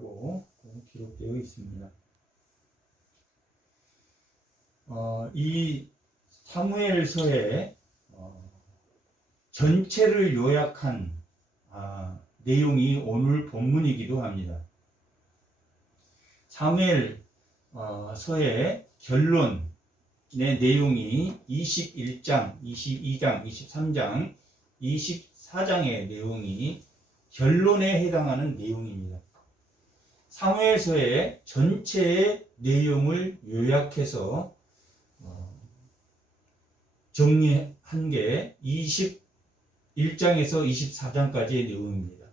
라고 기록되어 있습니다. 이 사무엘서의 전체를 요약한 내용이 오늘 본문이기도 합니다. 사무엘서의 결론의 내용이 21장, 22장, 23장, 24장의 내용이 결론에 해당하는 내용입니다. 사무엘서의 전체의 내용을 요약해서 정리한 게 21장에서 24장까지의 내용입니다.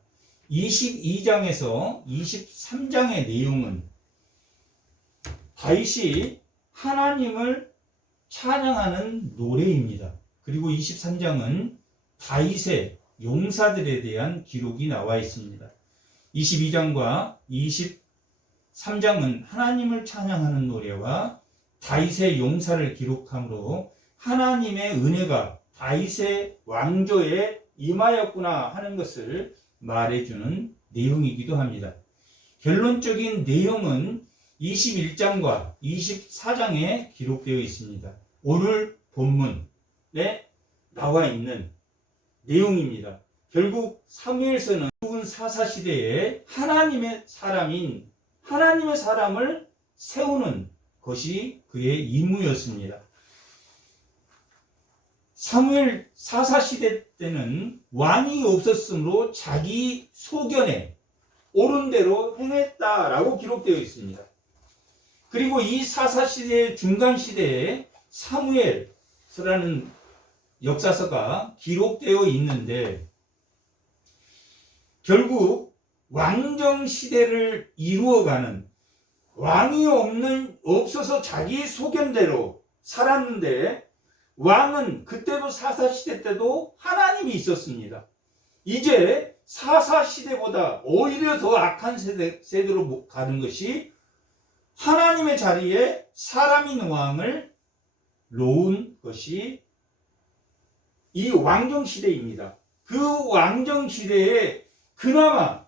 22장에서 23장의 내용은 다윗이 하나님을 찬양하는 노래입니다. 그리고 23장은 다윗의 용사들에 대한 기록이 나와 있습니다. 22장과 23장은 하나님을 찬양하는 노래와 다윗의 용사를 기록하므로 하나님의 은혜가 다윗의 왕조에 임하였구나 하는 것을 말해주는 내용이기도 합니다. 결론적인 내용은 21장과 24장에 기록되어 있습니다. 오늘 본문에 나와 있는 내용입니다. 결국 사무엘서는 사사시대에 하나님의 사람을 세우는 것이 그의 임무였습니다. 사무엘 사사시대 때는 왕이 없었으므로 자기 소견에 옳은 대로 행했다라고 기록되어 있습니다. 그리고 이 사사시대의 중간시대에 사무엘서라는 역사서가 기록되어 있는데 결국 왕정시대를 이루어가는 왕이 없어서 자기 소견대로 살았는데 왕은 그때도 사사시대 때도 하나님이 있었습니다. 이제 사사시대보다 오히려 더 악한 세대로 가는 것이 하나님의 자리에 사람인 왕을 놓은 것이 이 왕정시대입니다. 그 왕정시대에 그나마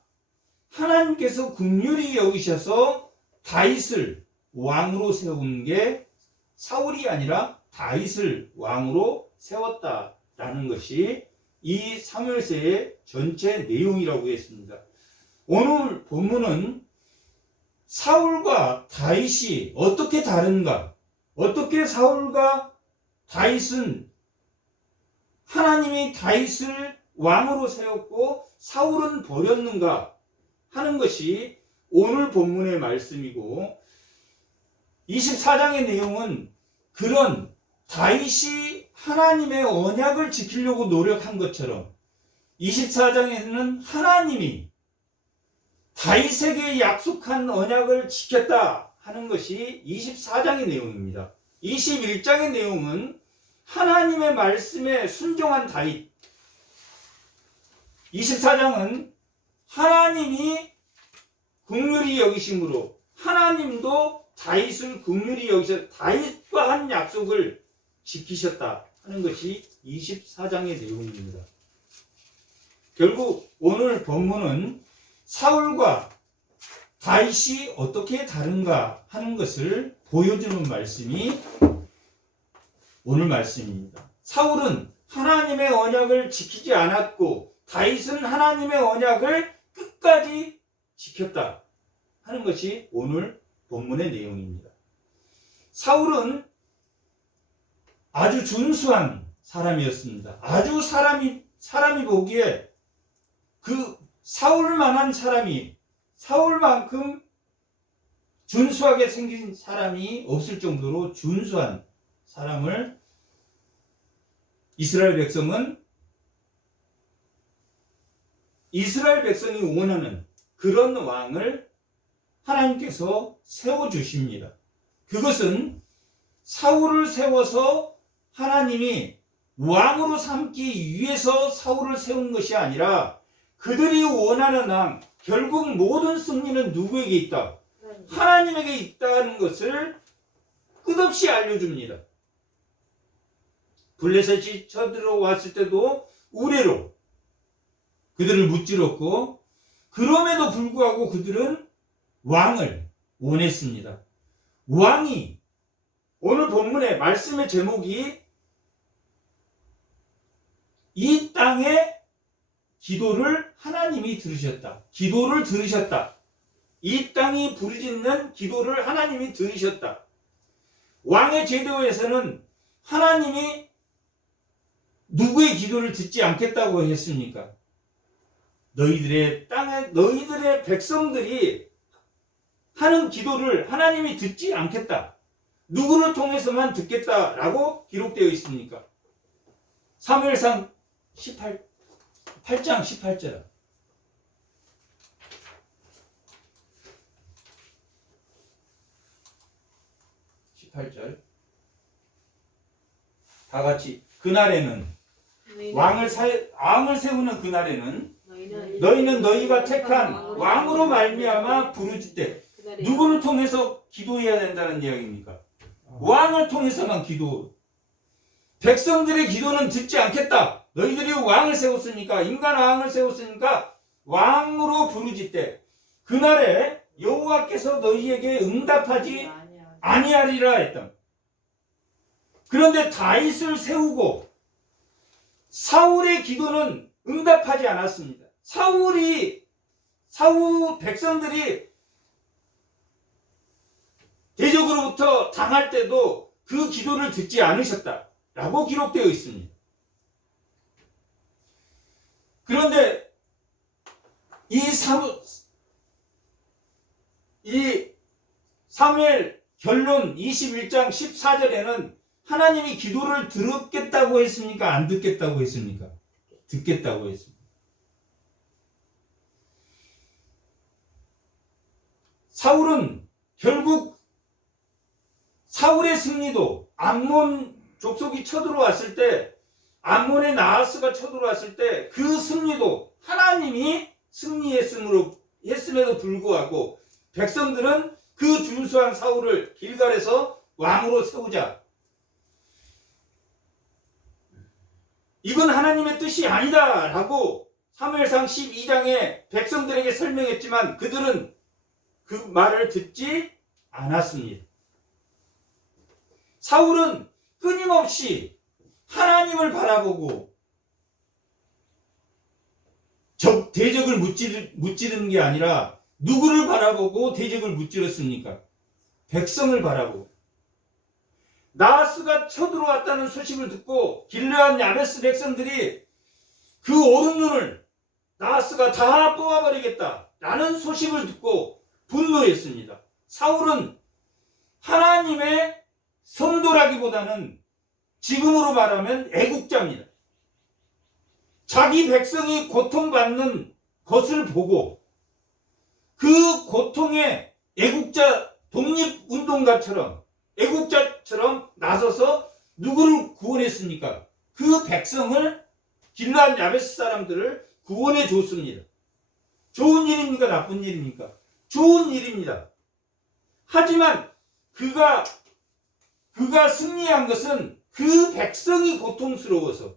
하나님께서 긍휼히 여기셔서 다윗을 왕으로 세운 게 사울이 아니라 다윗을 왕으로 세웠다라는 것이 이 사무엘서의 전체 내용이라고 했습니다. 오늘 본문은 사울과 다윗이 어떻게 다른가? 어떻게 사울과 다윗은 하나님이 다윗을 왕으로 세웠고 사울은 버렸는가 하는 것이 오늘 본문의 말씀이고 24장의 내용은 그런 다윗이 하나님의 언약을 지키려고 노력한 것처럼 24장에는 하나님이 다윗에게 약속한 언약을 지켰다 하는 것이 24장의 내용입니다. 21장의 내용은 하나님의 말씀에 순종한 다윗, 24장은 하나님이 긍휼히 여기심으로 하나님도 다윗을 긍휼히 여기셔 다윗과 한 약속을 지키셨다 하는 것이 24장의 내용입니다. 결국 오늘 본문은 사울과 다윗이 어떻게 다른가 하는 것을 보여주는 말씀이 오늘 말씀입니다. 사울은 하나님의 언약을 지키지 않았고 다윗은 하나님의 언약을 끝까지 지켰다 하는 것이 오늘 본문의 내용입니다. 사울은 아주 준수한 사람이었습니다. 아주 사람이 보기에 그 사울만한 사람이 사울만큼 준수하게 생긴 사람이 없을 정도로 준수한 사람을 이스라엘 백성이 원하는 그런 왕을 하나님께서 세워주십니다. 그것은 사울을 세워서 하나님이 왕으로 삼기 위해서 사울을 세운 것이 아니라 그들이 원하는 왕, 결국 모든 승리는 누구에게 있다? 하나님에게 있다는 것을 끝없이 알려줍니다. 블레셋이 쳐들어왔을 때도 우레로 그들을 무찌렀고 그럼에도 불구하고 그들은 왕을 원했습니다. 왕이 오늘 본문의 말씀의 제목이 이 땅의 기도를 하나님이 들으셨다. 기도를 들으셨다. 이 땅이 부르짖는 기도를 하나님이 들으셨다. 왕의 제도에서는 하나님이 누구의 기도를 듣지 않겠다고 했습니까? 너희들의 땅에 너희들의 백성들이 하는 기도를 하나님이 듣지 않겠다. 누구를 통해서만 듣겠다라고 기록되어 있습니까? 사무엘상 8장 18절. 다 같이 그날에는 왕을 세우는 그날에는 너희는 너희가 택한 왕으로 말미암아 부르짖되 누구를 통해서 기도해야 된다는 이야기입니까? 왕을 통해서만 기도. 백성들의 기도는 듣지 않겠다. 너희들이 왕을 세웠으니까 인간 왕을 세웠으니까 왕으로 부르짖되 그날에 여호와께서 너희에게 응답하지 아니하리라 했다. 그런데 다윗을 세우고 사울의 기도는 응답하지 않았습니다. 사울 백성들이 대적으로부터 당할 때도 그 기도를 듣지 않으셨다라고 기록되어 있습니다. 그런데 이 사무엘 결론 21장 14절에는 하나님이 기도를 들었겠다고 했습니까? 안 듣겠다고 했습니까? 듣겠다고 했습니다. 사울은 결국 사울의 승리도 암몬 족속이 쳐들어왔을 때 암몬의 나하스가 쳐들어왔을 때 그 승리도 하나님이 승리했음에도 불구하고 백성들은 그 준수한 사울을 길갈에서 왕으로 세우자. 이건 하나님의 뜻이 아니다 라고 사무엘상 12장에 백성들에게 설명했지만 그들은 그 말을 듣지 않았습니다. 사울은 끊임없이 하나님을 바라보고 대적을 무찌르는 게 아니라 누구를 바라보고 대적을 무찌렀습니까? 백성을 바라보고. 나하스가 쳐들어왔다는 소식을 듣고 길르앗 야베스 백성들이 그 오른 눈을 나하스가 다 뽑아버리겠다라는 소식을 듣고 분노했습니다. 사울은 하나님의 성도라기보다는 지금으로 말하면 애국자입니다. 자기 백성이 고통받는 것을 보고 그 고통에 애국자 독립운동가처럼 애국자처럼 나서서 누구를 구원했습니까? 그 백성을 길르앗 야베스 사람들을 구원해 줬습니다. 좋은 일입니까? 나쁜 일입니까? 좋은 일입니다. 하지만 그가 승리한 것은 그 백성이 고통스러워서.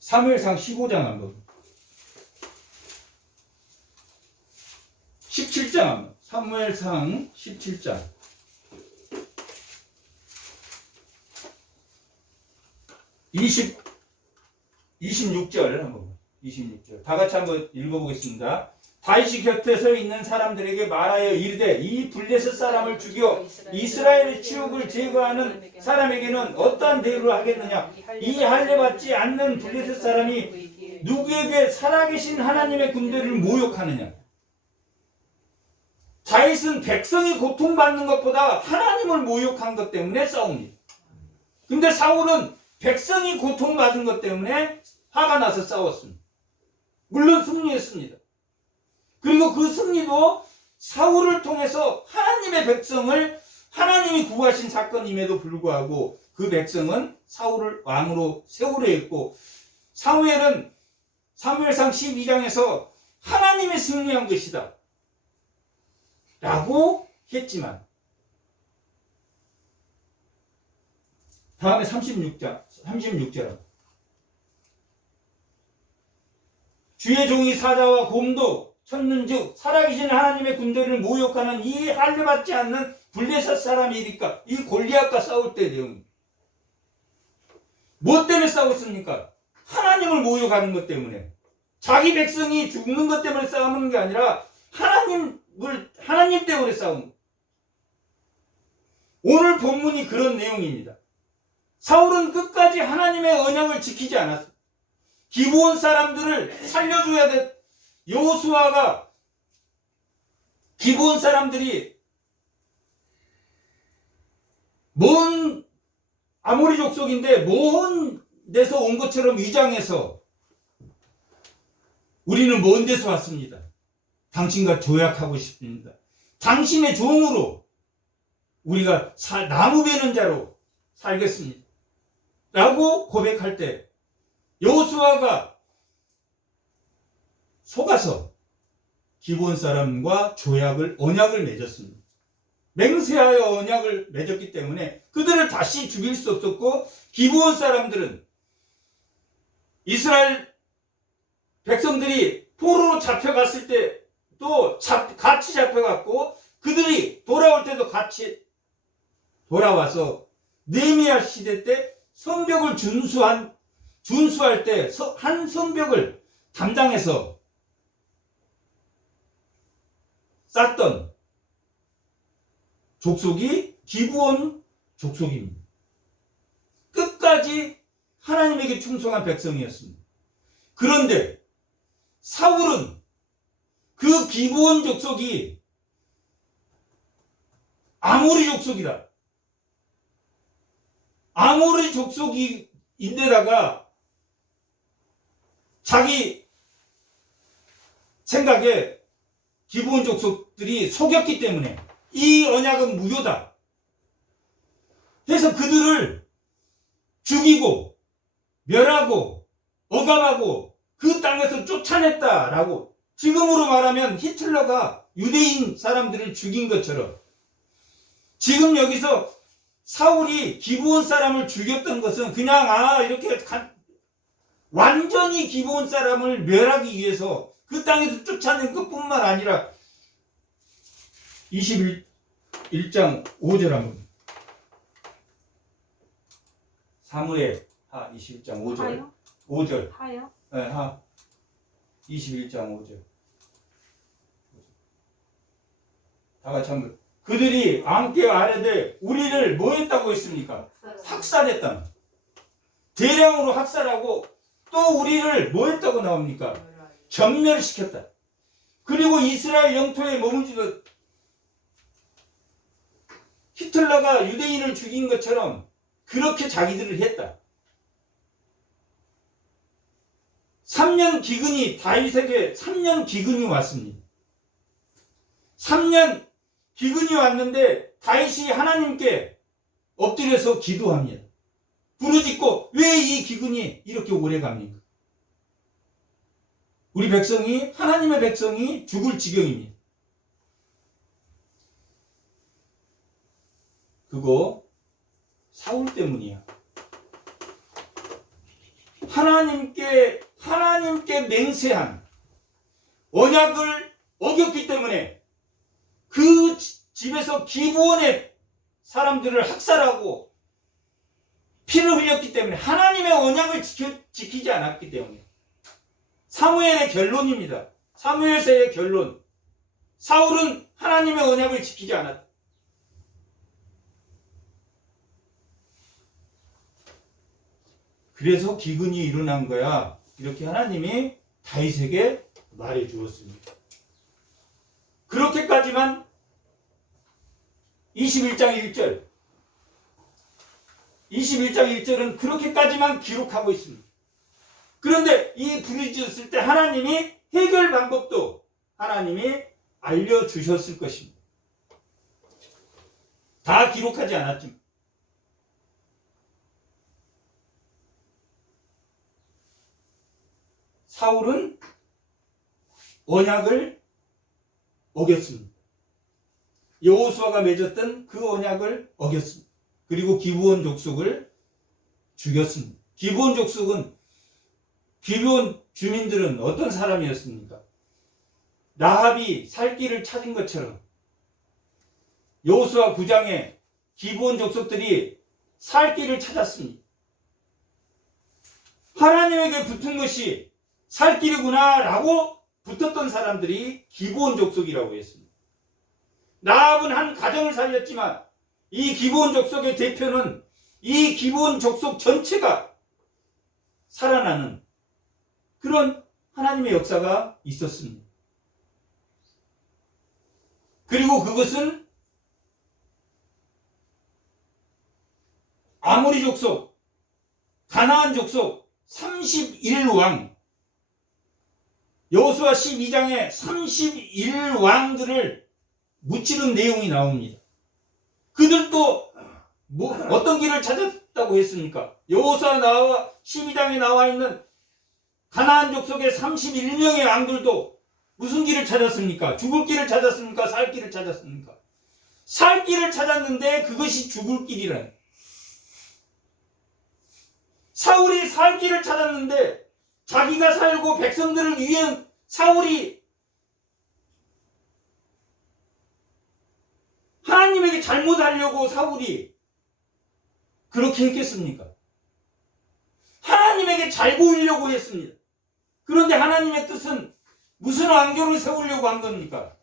사무엘상 15장 한번 17장 한번 사무엘상 17장 26절 한번 26절 다 같이 한번 읽어보겠습니다. 다윗이 곁에 서 있는 사람들에게 말하여 이르되 이 블레셋 사람을 죽여 이스라엘의 치욕을 제거하는 사람에게는 어떠한 대우를 하겠느냐? 이 할례받지 않는 블레셋 사람이 누구에게 살아계신 하나님의 군대를 모욕하느냐? 다윗은 백성이 고통받는 것보다 하나님을 모욕한 것 때문에 싸웁니다. 근데 사울은 백성이 고통받은 것 때문에 화가 나서 싸웠습니다. 물론 승리했습니다. 그리고 그 승리도 사울을 통해서 하나님의 백성을 하나님이 구하신 사건임에도 불구하고 그 백성은 사울을 왕으로 세우려 했고 사무엘은 사무엘상 12장에서 하나님이 승리한 것이다 라고 했지만 다음에 36절 주의 종이 사자와 곰도 쳤는즉 살아계신 하나님의 군대를 모욕하는 이 할례받지 않는 블레셋 사람이니까 이 골리앗과 싸울 때 내용. 뭐 때문에 싸웠습니까? 하나님을 모욕하는 것 때문에. 자기 백성이 죽는 것 때문에 싸우는 게 아니라 하나님 때문에 싸운 거. 오늘 본문이 그런 내용입니다. 사울은 끝까지 하나님의 언약을 지키지 않았어요. 기브온 사람들을 살려줘야 돼. 여호수아가 기브온 사람들이 먼 아모리 족속인데 먼 데서 온 것처럼 위장해서 우리는 먼 데서 왔습니다. 당신과 조약하고 싶습니다. 당신의 종으로 우리가 나무 베는 자로 살겠습니다. 라고 고백할 때 여호수아가 속아서 기브온 사람과 언약을 맺었습니다. 맹세하여 언약을 맺었기 때문에 그들을 다시 죽일 수 없었고 기브온 사람들은 이스라엘 백성들이 포로로 잡혀갔을 때 또 같이 잡혀갔고 그들이 돌아올 때도 같이 돌아와서 느헤미야 시대 때 성벽을 준수할 때 한 성벽을 담당해서 쌓던 족속이 기브온 족속입니다. 끝까지 하나님에게 충성한 백성이었습니다. 그런데 사울은 그 기브온 족속이 아모리 족속이다. 아모리 족속인데다가 자기 생각에 기브온 족속들이 속였기 때문에 이 언약은 무효다 해서 그들을 죽이고 멸하고 억압하고 그 땅에서 쫓아냈다라고, 지금으로 말하면 히틀러가 유대인 사람들을 죽인 것처럼 지금 여기서 사울이 기브온 사람을 죽였던 것은 그냥 이렇게 완전히 기브온 사람을 멸하기 위해서 그 땅에서 쫓아낸 것뿐만 아니라 21장 5절 한번. 사무엘 하 21장 5절. 하요? 5절. 하요? 네, 하 21장 5절. 다 같이 한번. 그들이 암께 아뢰되 우리를 뭐 했다고 했습니까? 학살했다. 대량으로 학살하고 또 우리를 뭐 했다고 나옵니까? 전멸시켰다. 그리고 이스라엘 영토에 머물지도 히틀러가 유대인을 죽인 것처럼 그렇게 자기들을 했다. 3년 기근이 다윗에게 3년 기근이 왔습니다. 3년 기근이 왔는데 다윗이 하나님께 엎드려서 기도합니다. 부르짖고 왜 이 기근이 이렇게 오래 갑니까? 우리 백성이, 하나님의 백성이 죽을 지경입니다. 그거 사울 때문이야. 하나님께 맹세한 언약을 어겼기 때문에 그 집에서 기브온의 사람들을 학살하고 피를 흘렸기 때문에 하나님의 언약을 지키지 않았기 때문에. 사무엘의 결론입니다. 사무엘서의 결론. 사울은 하나님의 언약을 지키지 않았다. 그래서 기근이 일어난 거야. 이렇게 하나님이 다윗에게 말해 주었습니다. 그렇게까지만 21장 1절은 그렇게까지만 기록하고 있습니다. 그런데 이 부르짖었을 때 하나님이 해결 방법도 하나님이 알려주셨을 것입니다. 다 기록하지 않았지만. 사울은 언약을 어겼습니다. 여호수아가 맺었던 그 언약을 어겼습니다. 그리고 기브온 족속을 죽였습니다. 기브온 주민들은 어떤 사람이었습니까? 라합이 살 길을 찾은 것처럼 여호수아 9장의 기브온 족속들이 살 길을 찾았습니다. 하나님에게 붙은 것이 살 길이구나 라고 붙었던 사람들이 기브온 족속이라고 했습니다. 라합은 한 가정을 살렸지만 이 기브온 족속의 대표는 이 기브온 족속 전체가 살아나는 그런 하나님의 역사가 있었습니다. 그리고 그것은 아모리 족속, 가나안 족속 31왕, 여호수아 12장에 31왕들을 무찌른 내용이 나옵니다. 그들도 어떤 길을 찾았다고 했습니까? 여호수아 12장에 나와 있는 가나안 족속의 31명의 왕들도 무슨 길을 찾았습니까? 죽을 길을 찾았습니까? 살 길을 찾았습니까? 살 길을 찾았는데 그것이 죽을 길이라는. 사울이 살 길을 찾았는데 자기가 살고 백성들을 위해 사울이 하나님에게 잘못하려고 사울이 그렇게 했겠습니까? 하나님에게 잘 보이려고 했습니다. 그런데 하나님의 뜻은 무슨 왕조를 세우려고 한 겁니까?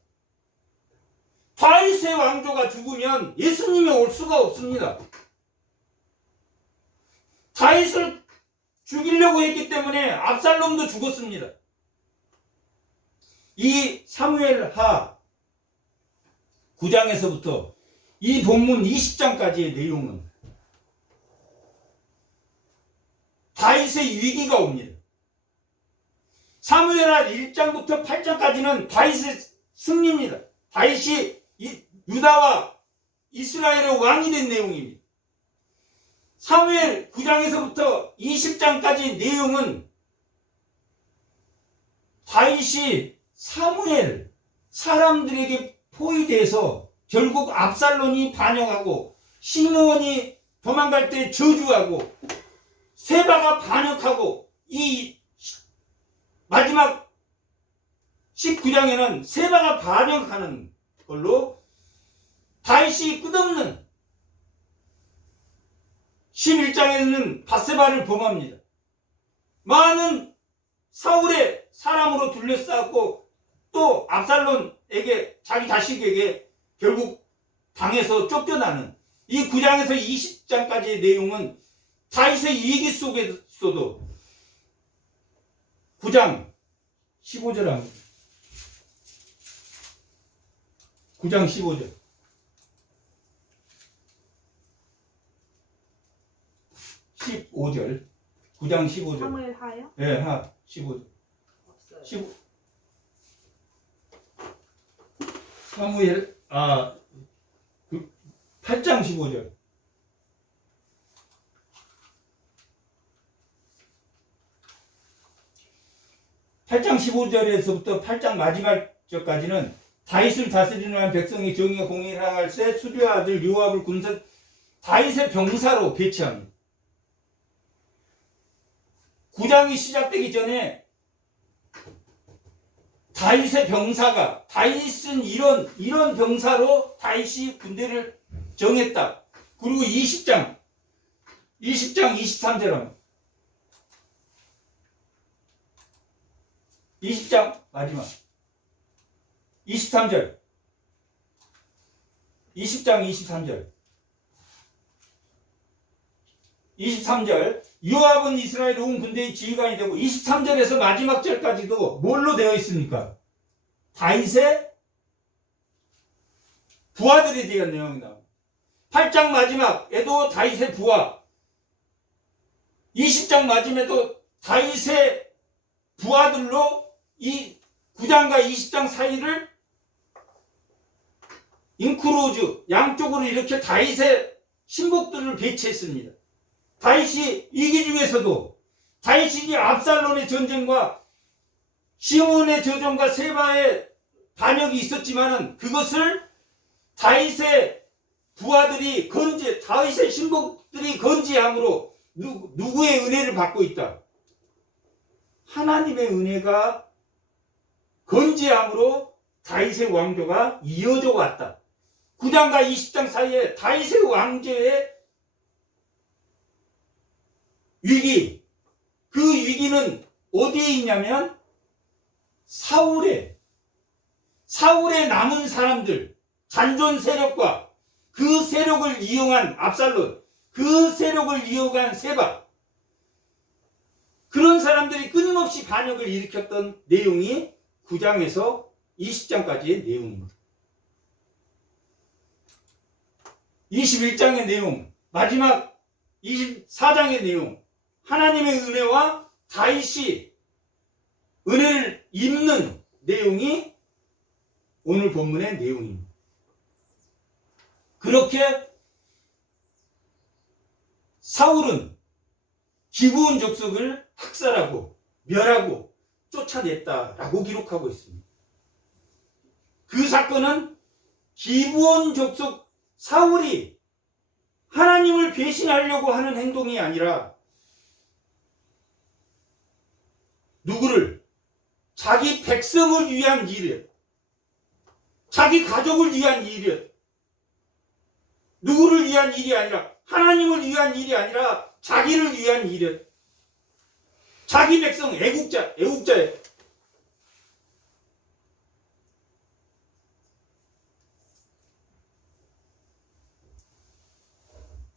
다윗의 왕조가 죽으면 예수님이 올 수가 없습니다. 다윗을 죽이려고 했기 때문에 압살롬도 죽었습니다. 이 사무엘하 9장에서부터 이 본문 20장까지의 내용은 다윗의 위기가 옵니다. 사무엘하 1장부터 8장까지는 다윗의 승리입니다. 다윗이 유다와 이스라엘의 왕이 된 내용입니다. 사무엘 9장에서부터 20장까지 내용은 다윗이 사무엘 사람들에게 포위돼서 결국 압살롬이 반역하고 시므온이 도망갈 때 저주하고 세바가 반역하고 이 마지막 19장에는 세바가 반역하는 걸로 다윗이 끝없는 11장에는 밧세바를 범합니다. 많은 사울의 사람으로 둘러싸고 또 압살롬에게 자기 자식에게 결국 당해서 쫓겨나는 이 9장에서 20장까지의 내용은 다윗의 위기 속에서도 9장 15절 합니다. 9장 15절. 15절. 9장 15절. 사무엘 하요? 네, 하 15절. 없어요. 15. 사무엘 8장 15절. 8장 15절에서부터 8장 마지막 절까지는 다윗을 다스리는 백성의 정의가 공의를 새 수리의 아들 요압을 군사 다윗의 병사로 배치합니다. 9장이 시작되기 전에 다윗의 병사가 다윗은 이런 병사로 다윗이 군대를 정했다. 그리고 20장 23절 합니다. 20장 마지막 23절 20장 23절 요압은 이스라엘 온 군대의 지휘관이 되고 23절에서 마지막 절까지도 뭘로 되어 있습니까? 다윗의 부하들에 대한 내용이 나옵니다. 8장 마지막에도 다윗의 부하 20장 마지막에도 다윗의 부하들로 이 9장과 20장 사이를 인크로즈 양쪽으로 이렇게 다윗의 신복들을 배치했습니다. 다윗이 이기 중에서도 다윗이 압살롬의 전쟁과 시므온의 저전과 세바의 반역이 있었지만은 그것을 다윗의 부하들이 다윗의 신복들이 건지함으로 누구의 은혜를 받고 있다? 하나님의 은혜가 건재함으로 다윗의 왕조가 이어져 왔다. 9장과 20장 사이에 다윗의 왕조의 위기, 그 위기는 어디에 있냐면 사울의 남은 사람들, 잔존 세력과 그 세력을 이용한 압살론, 그 세력을 이용한 세바, 그런 사람들이 끊임없이 반역을 일으켰던 내용이 9장에서 20장까지의 내용입니다. 21장의 내용, 마지막 24장의 내용, 하나님의 은혜와 다윗이 은혜를 입는 내용이 오늘 본문의 내용입니다. 그렇게 사울은 기브온 족속을 학살하고 멸하고 쫓아냈다라고 기록하고 있습니다. 그 사건은 기브온 족속 사울이 하나님을 배신하려고 하는 행동이 아니라 누구를? 자기 백성을 위한 일이에요. 자기 가족을 위한 일이에요. 누구를 위한 일이 아니라, 하나님을 위한 일이 아니라 자기를 위한 일이에요. 자기 백성, 애국자예요.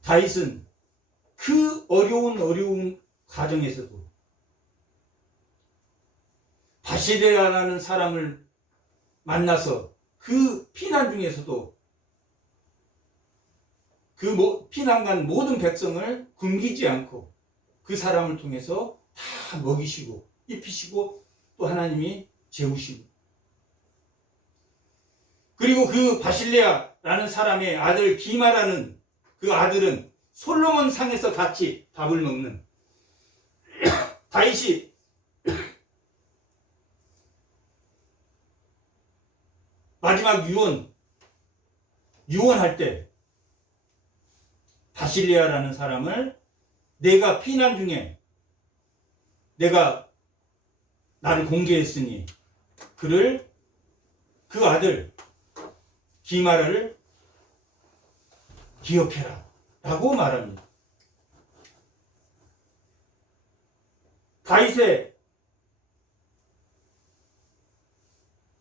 다윗은 그 어려운 과정에서도 바시레라는 사람을 만나서 그 피난 중에서도 그 피난 간 모든 백성을 굶기지 않고 그 사람을 통해서 다 먹이시고 입히시고 또 하나님이 재우시고, 그리고 그 바실레아라는 사람의 아들 기마라는 그 아들은 솔로몬 상에서 같이 밥을 먹는 다윗이 마지막 유언할 때 바실레아라는 사람을 내가 피난 중에 내가 나를 공개했으니 그 아들 기마라를 기억해라 라고 말합니다. 다윗의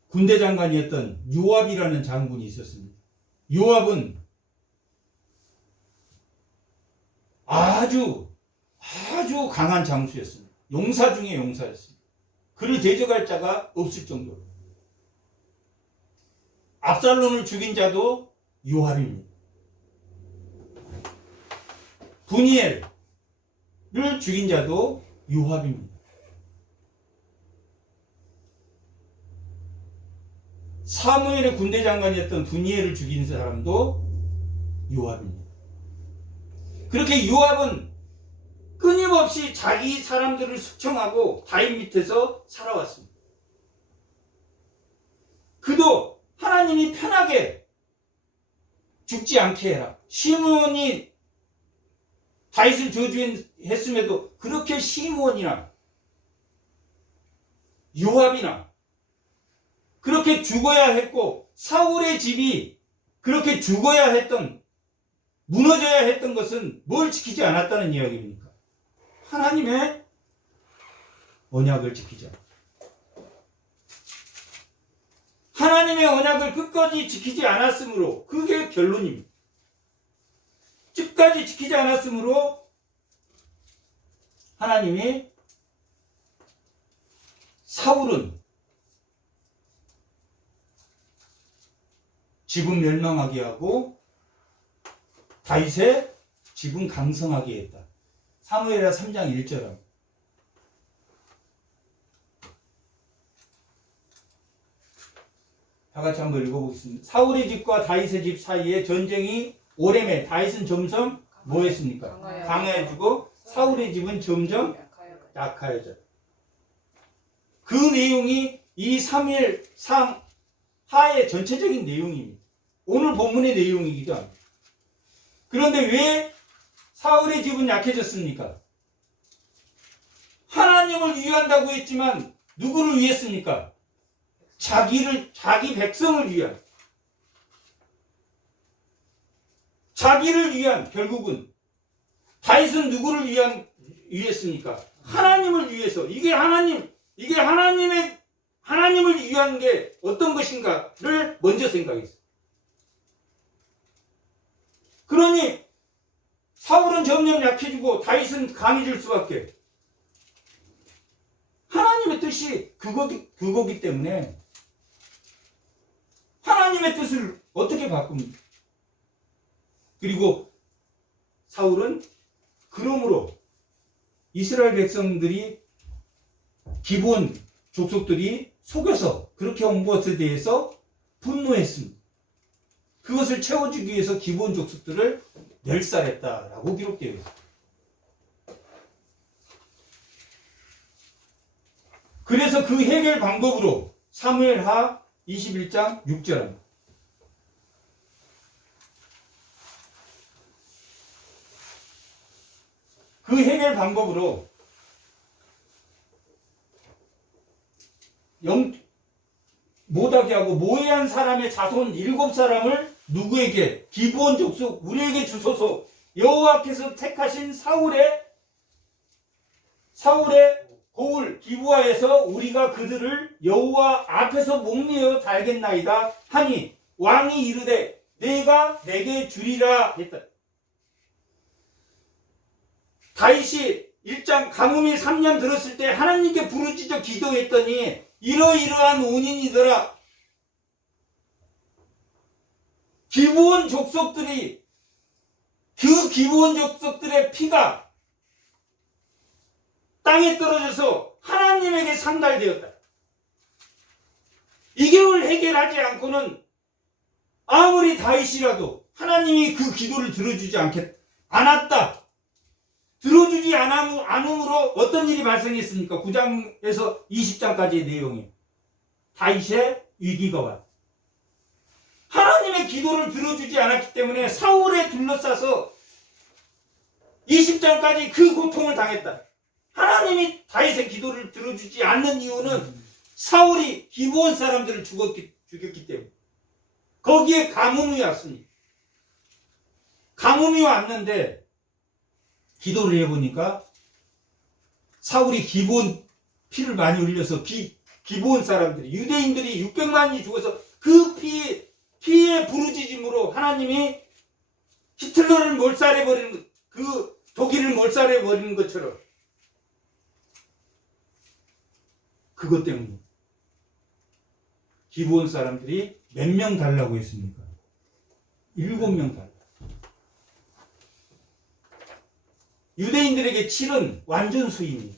군대 장관이었던 요압이라는 장군이 있었습니다. 요압은 아주 강한 장수였습니다. 용사 중에 용사였습니다. 그를 대적할 자가 없을 정도로. 압살론을 죽인 자도 요압입니다. 분이엘을 죽인 자도 요압입니다. 사무엘의 군대 장관이었던 분이엘을 죽인 사람도 요압입니다. 그렇게 요압은 끊임없이 자기 사람들을 숙청하고 다윗 밑에서 살아왔습니다. 그도 하나님이 편하게 죽지 않게 해라. 시므온이 다윗을 저주했음에도 그렇게 시므온이나 요압이나 그렇게 죽어야 했고, 사울의 집이 그렇게 죽어야 했던, 무너져야 했던 것은 뭘 지키지 않았다는 이야기입니까? 하나님의 언약을 지키자. 하나님의 언약을 끝까지 지키지 않았으므로, 그게 결론입니다. 끝까지 지키지 않았으므로 하나님이 사울은 집은 멸망하게 하고 다윗의 집은 강성하게 했다. 사무엘하 3장 1절. 다 같이 한번 읽어보겠습니다. 사울의 집과 다윗의 집 사이에 전쟁이 오래매 다윗은 점점 뭐 했습니까? 강해지고 사울의 집은 점점 약하여져. 그 내용이 이 사무엘상 하의 전체적인 내용입니다. 오늘 본문의 내용이기도 합니다. 그런데 왜 사울의 집은 약해졌습니까? 하나님을 위한다고 했지만 누구를 위했습니까? 자기 백성을 위한, 자기를 위한, 결국은 다윗은 누구를 위했습니까? 하나님을 위해서. 이게 하나님을 위한 게 어떤 것인가를 먼저 생각했어요. 그러니 사울은 점점 약해지고 다윗은 강해질 수밖에. 하나님의 뜻이 그거기 때문에 하나님의 뜻을 어떻게 바꿉니까? 그리고 사울은 그러므로 이스라엘 백성들이 기본 족속들이 속여서 그렇게 온 것에 대해서 분노했습니다. 그것을 채워주기 위해서 기본 족속들을 멸살했다라고 기록되어 있습니다. 그래서 그 해결 방법으로 사무엘하 21장 6절입니다. 그 해결 방법으로 못하게 하고 모해한 사람의 자손 7사람을 누구에게? 기브온 족속 우리에게 주소서. 여호와께서 택하신 사울의 고을 기브아에서 우리가 그들을 여호와 앞에서 목매어 달겠나이다 하니 왕이 이르되 내가 내게 주리라 했다. 다윗이 1장 가뭄이 3년 들었을 때 하나님께 부르짖어 기도했더니 이러이러한 원인이더라. 기브온 족속들이, 그 기브온 족속들의 피가 땅에 떨어져서 하나님에게 상달되었다. 이걸 해결하지 않고는 아무리 다윗이라도 하나님이 그 기도를 들어주지 않았다. 들어주지 않음으로 어떤 일이 발생했습니까? 9장에서 20장까지의 내용이 다윗의 위기가 왔다. 하나님의 기도를 들어주지 않았기 때문에 사울에 둘러싸서 20장까지 그 고통을 당했다. 하나님이 다윗의 기도를 들어주지 않는 이유는 사울이 기브온 사람들을 죽였기 때문에. 거기에 가뭄이 왔습니다. 가뭄이 왔는데 기도를 해보니까 사울이 기브온 피를 많이 흘려서 기브온 사람들이, 유대인들이 600만이 죽어서 그 피의 부르짖음으로 하나님이 히틀러를 몰살해버리는, 그 독일을 몰살해버리는 것처럼 그것 때문에 기브온 사람들이 몇 명 달라고 했습니까? 7명 달라. 유대인들에게 7은 완전 수입니다.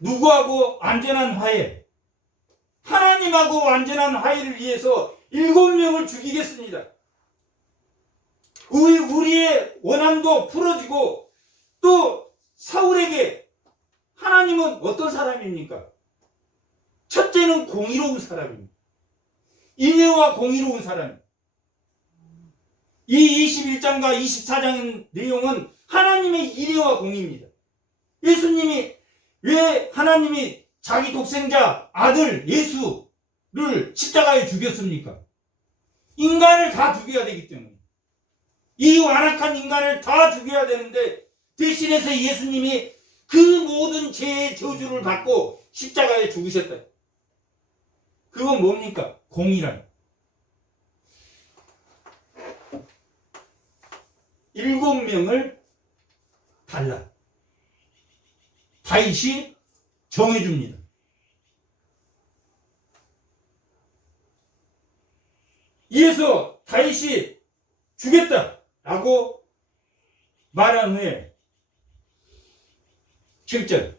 누구하고 완전한 화해, 하나님하고 완전한 화해를 위해서 7명을 죽이겠습니다. 우리의 원한도 풀어지고, 또 사울에게 하나님은 어떤 사람입니까? 첫째는 공의로운 사람입니다. 인애와 공의로운 사람. 이 21장과 24장 내용은 하나님의 인애와 공의입니다. 예수님이 왜 하나님이 자기 독생자 아들 예수를 십자가에 죽였습니까? 인간을 다 죽여야 되기 때문에. 이 완악한 인간을 다 죽여야 되는데 대신해서 예수님이 그 모든 죄의 저주를 받고 십자가에 죽으셨다. 그건 뭡니까? 공의란. 7명을 달라. 다윗이 정해줍니다. 이에서 다윗이 주겠다라고 말한 후에 7절.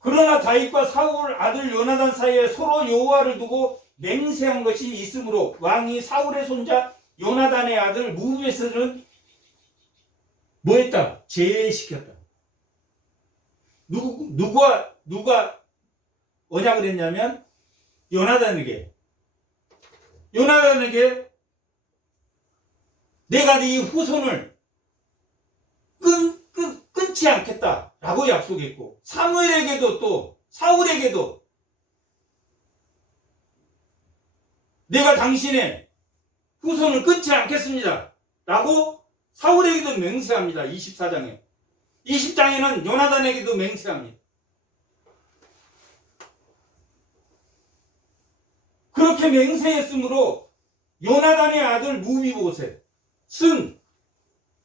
그러나 다윗과 사울 아들 요나단 사이에 서로 여호와를 두고 맹세한 것이 있으므로 왕이 사울의 손자 요나단의 아들 무브에스를 뭐했다? 제외시켰다. 누가 언약을 했냐면 요나단에게 내가 네 후손을 끊지 끊지 않겠다라고 약속했고, 사무엘에게도 또 사울에게도 내가 당신의 후손을 끊지 않겠습니다 라고 사울에게도 맹세합니다. 24장에. 20장에는 요나단에게도 맹세합니다. 그렇게 맹세했으므로 요나단의 아들 무비보셋은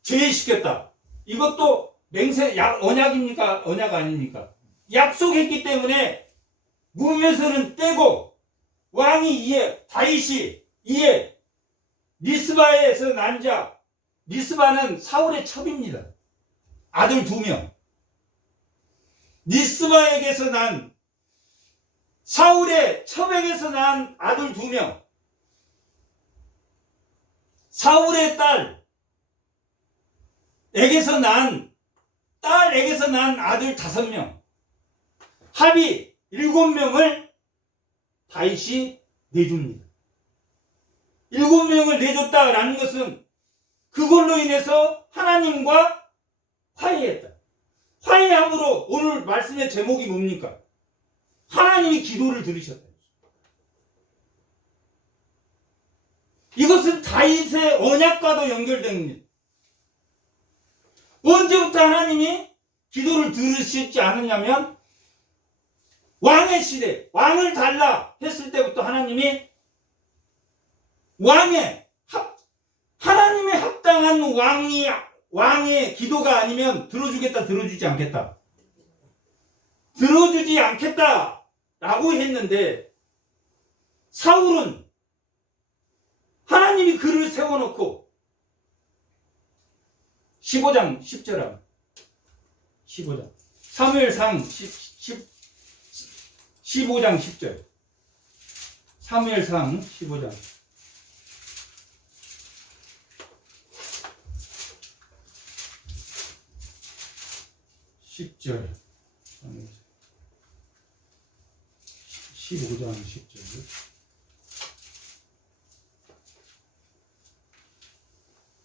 제외시켰다. 이것도 맹세, 언약입니까? 언약 아닙니까? 약속했기 때문에 무비보셋은 떼고 왕이 이에 다윗이 이에 미스바에서 난 자, 미스바는 사울의 첩입니다. 아들 2명. 미스바에게서 난 사울의 첩에게서 난 아들 2명. 사울의 딸에게서 난 아들 5명. 합이 7명을 다윗이 내줍니다. 7명을 내줬다라는 것은 그걸로 인해서 하나님과 화해했다. 화해함으로 오늘 말씀의 제목이 뭡니까? 하나님이 기도를 들으셨다. 이것은 다윗의 언약과도 연결됩니다. 언제부터 하나님이 기도를 들으시지 않았냐면 왕의 시대, 왕을 달라 했을 때부터 하나님이 하나님의 합당한 왕의 기도가 아니면 들어주겠다, 들어주지 않겠다. 들어주지 않겠다라고 했는데 사울은 하나님이 그를 세워놓고 15장 10절 15장 사무엘상 15장 10절 사무엘상 15장 10절 15장 10절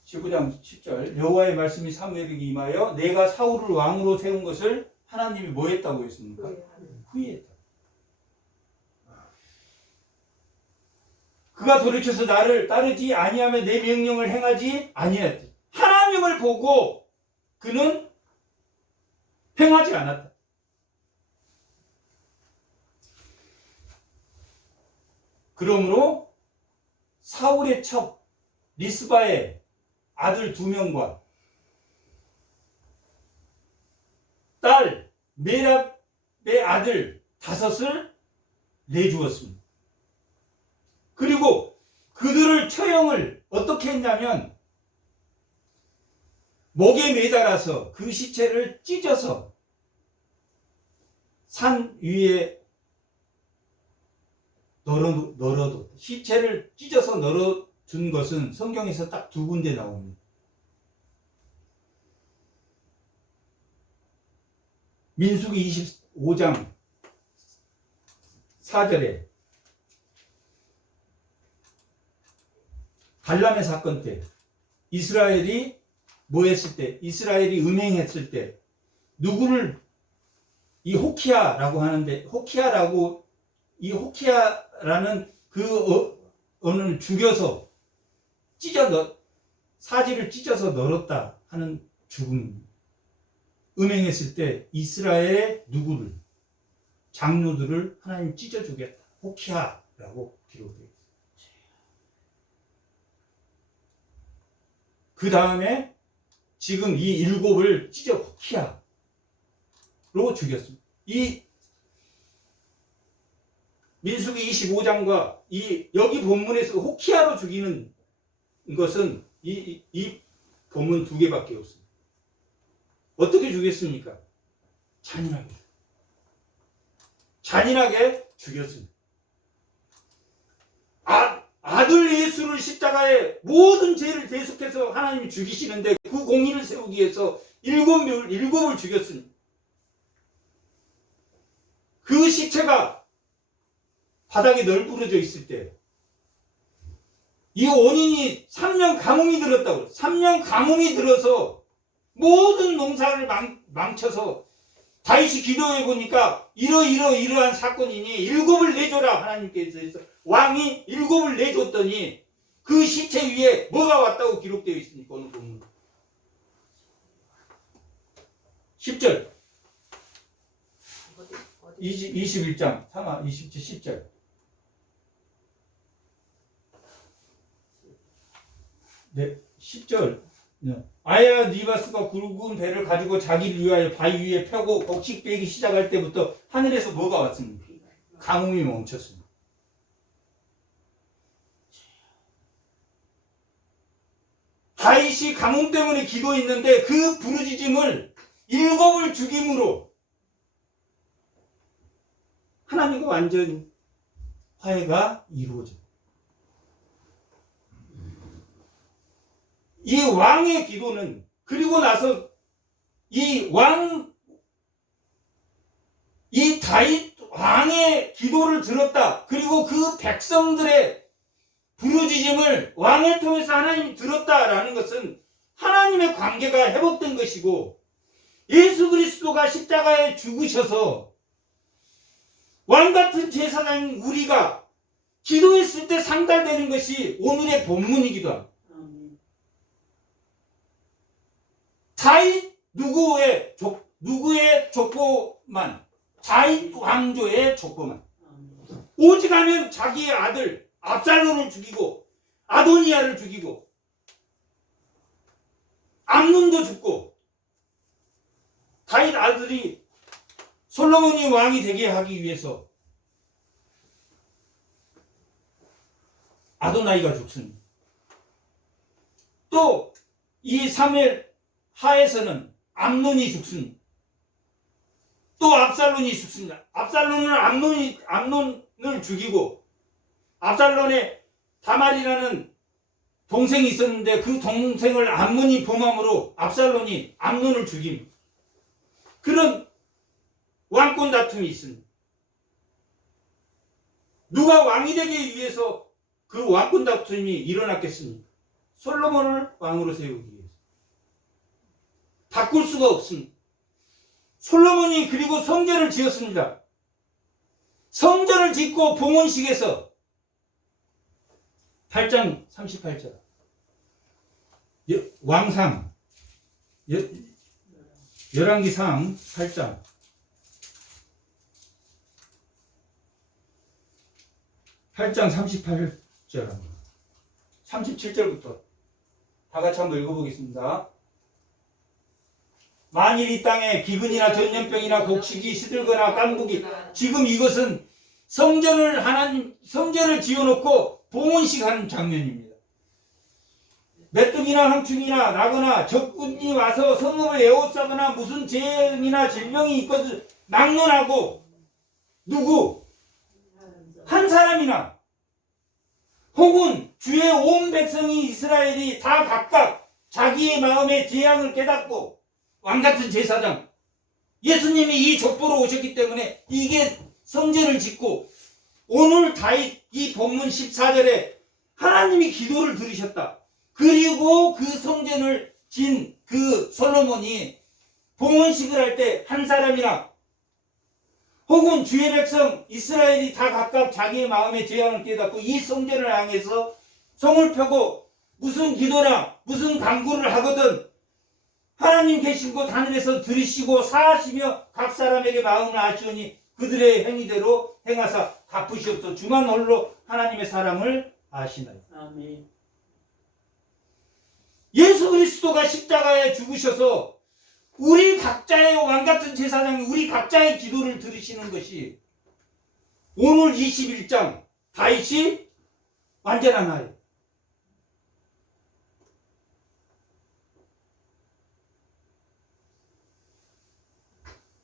15장 10절 여호와의 말씀이 사무엘에게 임하여 내가 사울을 왕으로 세운 것을 하나님이 뭐 했다고 했습니까? 후회했다. 그가 돌이켜서 나를 따르지 아니하며 내 명령을 행하지 아니하였다. 하나님을 보고 그는 행하지 않았다. 그러므로 사울의 첩 리스바의 아들 2명과 딸 메랍의 아들 5을 내주었습니다. 그리고 그들을 처형을 어떻게 했냐면 목에 매달아서 그 시체를 찢어서 산 위에 널어도 시체를 찢어서 널어둔 것은 성경에서 딱 2군데 나옵니다. 민수기 25장 4절에 갈람의 사건 때 이스라엘이 뭐 했을 때 이스라엘이 음행했을 때 누구를 이 호키아라고 하는데 이 호키아라는 그 어느 죽여서 사지를 찢어서 널었다 하는 죽음. 음행했을 때 이스라엘의 누구를 장로들을 하나님 찢어 주겠다. 호키아라고 기록되어 있습니다. 그 다음에 지금 이 7을 찢어 호키아로 죽였습니다. 이 민수기 25장과 여기 본문에서 호키아로 죽이는 것은 이 본문 2개밖에 없습니다. 어떻게 죽였습니까? 잔인하게 죽였습니다. 아들 예수를 십자가에 모든 죄를 대속해서 하나님이 죽이시는데 그 공의를 세우기 위해서 7을 죽였습니다. 그 시체가 바닥에 널브러져 있을 때 이 원인이 3년 가뭄이 들었다고. 3년 가뭄이 들어서 모든 농사를 망쳐서 다윗이 기도해 보니까 이러한 사건이니 일곱을 내줘라 하나님께서 해서 왕이 일곱을 내줬더니 그 시체 위에 뭐가 왔다고 기록되어 있습니까? 오늘 보면 10절 21장 3화 10절 네, 10절 아야 니바스가 굵은 배를 가지고 자기를 위하여 바위 위에 펴고 곡식 빼기 시작할 때부터 하늘에서 뭐가 왔습니까? 가뭄이 멈췄습니다. 다윗이 가뭄 때문에 기도했는데 그 부르짖음을 일곱을 죽임으로 하나님과 완전 화해가 이루어져. 이 왕의 기도는 그리고 나서 이 다윗 왕의 기도를 들었다. 그리고 그 백성들의 부르짖음을 왕을 통해서 하나님이 들었다라는 것은 하나님의 관계가 회복된 것이고 예수 그리스도가 십자가에 죽으셔서 왕같은 제사장인 우리가 기도했을 때 상달되는 것이 오늘의 본문이기도 합니다. 다윗 누구의 족보만 다윗 왕조의 족보만 오직 하면 자기의 아들 압살롬을 죽이고 아도니아를 죽이고 암논도 죽고 다윗 아들이 솔로몬이 왕이 되게 하기 위해서 아도나이가 죽습니다. 또 이 사무엘 하에서는 암논이 죽습니다. 또 압살론이 죽습니다. 압살론은 암논을 죽이고 압살론의 다말이라는 동생이 있었는데 그 동생을 암논이 범함으로 압살론이 암논을 죽입니다. 그런 왕권 다툼이 있습니다. 누가 왕이 되기 위해서 그 왕권 다툼이 일어났겠습니까? 솔로몬을 왕으로 세우기 위해서. 바꿀 수가 없습니다. 솔로몬이 그리고 성전을 지었습니다. 성전을 짓고 봉헌식에서 8장 38절 왕상 열왕기상 8장 38절 37절부터 다 같이 한번 읽어보겠습니다. 만일 이 땅에 기근이나 전염병이나 곡식이 시들거나 깐국이 지금 이것은 성전을 지어놓고 봉헌식 하는 장면입니다. 메뚜기나 황충이나 나거나 적군이 와서 성읍을 에워싸거나 무슨 재앙이나 질병이 있거든 막론하고 누구 한 사람이나 혹은 주의 온 백성이 이스라엘이 다 각각 자기의 마음의 재앙을 깨닫고 왕같은 제사장 예수님이 이 족보로 오셨기 때문에 이게 성전을 짓고 오늘 다윗 이 본문 14절에 하나님이 기도를 들으셨다. 그리고 그 성전을 진 그 솔로몬이 봉헌식을 할 때 한 사람이나 혹은 주의 백성 이스라엘이 다 각각 자기의 마음의 재앙을 깨닫고 이 성전을 향해서 성을 펴고 무슨 기도나 무슨 간구를 하거든 하나님 계신 곳 하늘에서 들으시고 사하시며 각 사람에게 마음을 아시오니 그들의 행위대로 행하사 갚으시옵소서. 주만 홀로 하나님의 사랑을 아시나요. 아멘. 예수 그리스도가 십자가에 죽으셔서 우리 각자의 왕같은 제사장이 우리 각자의 기도를 들으시는 것이 오늘 21장 다윗이 완전한 하에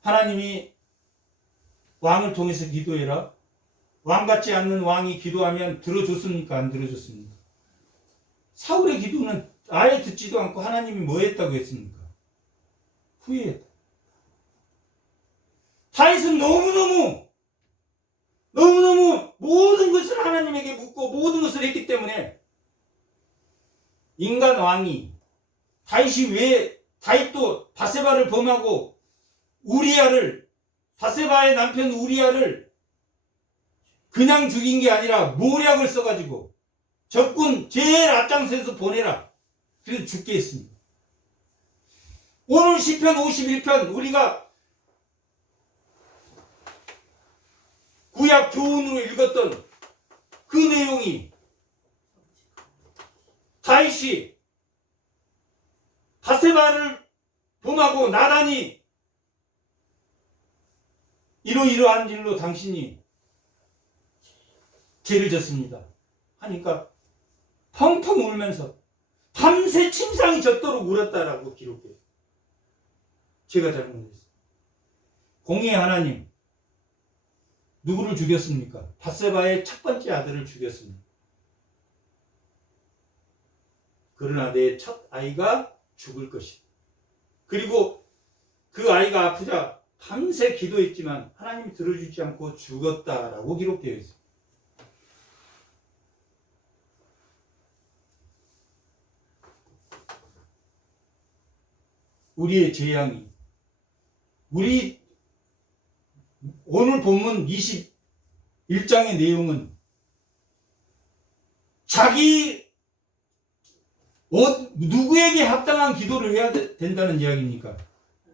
하나님이 왕을 통해서 기도해라. 왕같지 않는 왕이 기도하면 들어줬습니까? 안 들어줬습니까? 사울의 기도는 아예 듣지도 않고 하나님이 뭐 했다고 했습니까? 후회했다. 다윗은 너무너무 모든 것을 하나님에게 묻고 모든 것을 했기 때문에 인간 왕이 다윗이 왜 다윗도 바세바를 범하고 바세바의 남편 우리아를 그냥 죽인 게 아니라 모략을 써가지고 적군 제일 앞장서서 보내라. 그래서 죽게 했습니다. 오늘 시편 51편 우리가 구약 교훈으로 읽었던 그 내용이 다윗이 바세바를 범하고 나단이 이러이러한 일로 당신이 죄를 졌습니다 하니까 펑펑 울면서 밤새 침상이 젖도록 울었다라고 기록해요. 제가 잘못했어요. 공의의 하나님, 누구를 죽였습니까? 바세바의 첫 번째 아들을 죽였습니다. 그러나 내 첫 아이가 죽을 것이다. 그리고 그 아이가 아프자 밤새 기도했지만 하나님이 들어주지 않고 죽었다라고 기록되어 있습니다. 우리의 재앙이 우리 오늘 본문 21장의 내용은 자기 누구에게 합당한 기도를 해야 된다는 이야기입니까?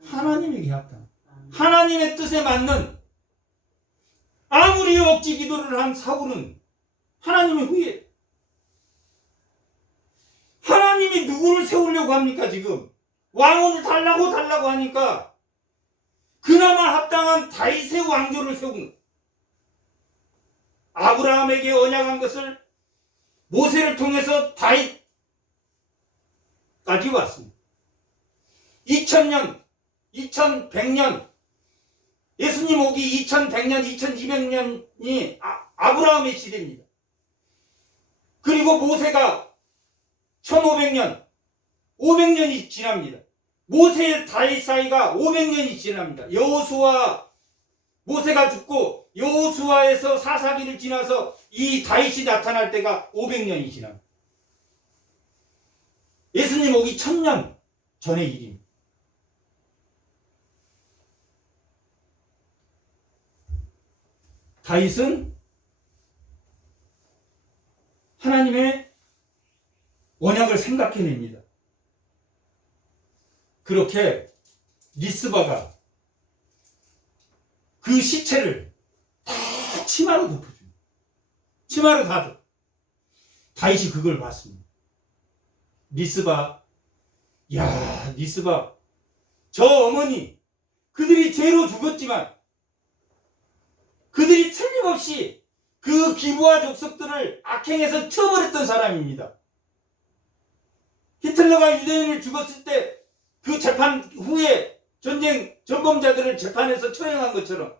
하나님에게 합당. 하나님의 뜻에 맞는 아무리 억지 기도를 한 사울은 하나님의 후예. 하나님이 누구를 세우려고 합니까 지금? 왕을 달라고 하니까 그나마 합당한 다윗의 왕조를 세운 아브라함에게 언약한 것을 모세를 통해서 다윗까지 왔습니다. 2000년, 2100년 예수님 오기 2100년, 2200년이 아브라함의 시대입니다. 그리고 모세가 1500년, 500년이 지납니다. 모세의 다윗 사이가 500년이 지납니다. 여호수아 모세가 죽고 여호수아에서 사사기를 지나서 이 다윗이 나타날 때가 500년이 지납니다. 예수님 오기 1000년 전의 일입니다. 다윗은 하나님의 언약을 생각해냅니다. 그렇게 리스바가 그 시체를 다 치마로 덮어줍니다. 치마로 다 덮어. 다윗이 그걸 봤습니다. 리스바, 리스바, 저 어머니, 그들이 죄로 죽었지만 그들이 틀림없이 그 기부와 족속들을 악행해서 쳐버렸던 사람입니다. 히틀러가 유대인을 죽었을 때 그 재판 후에 전쟁 전범자들을 재판에서 처형한 것처럼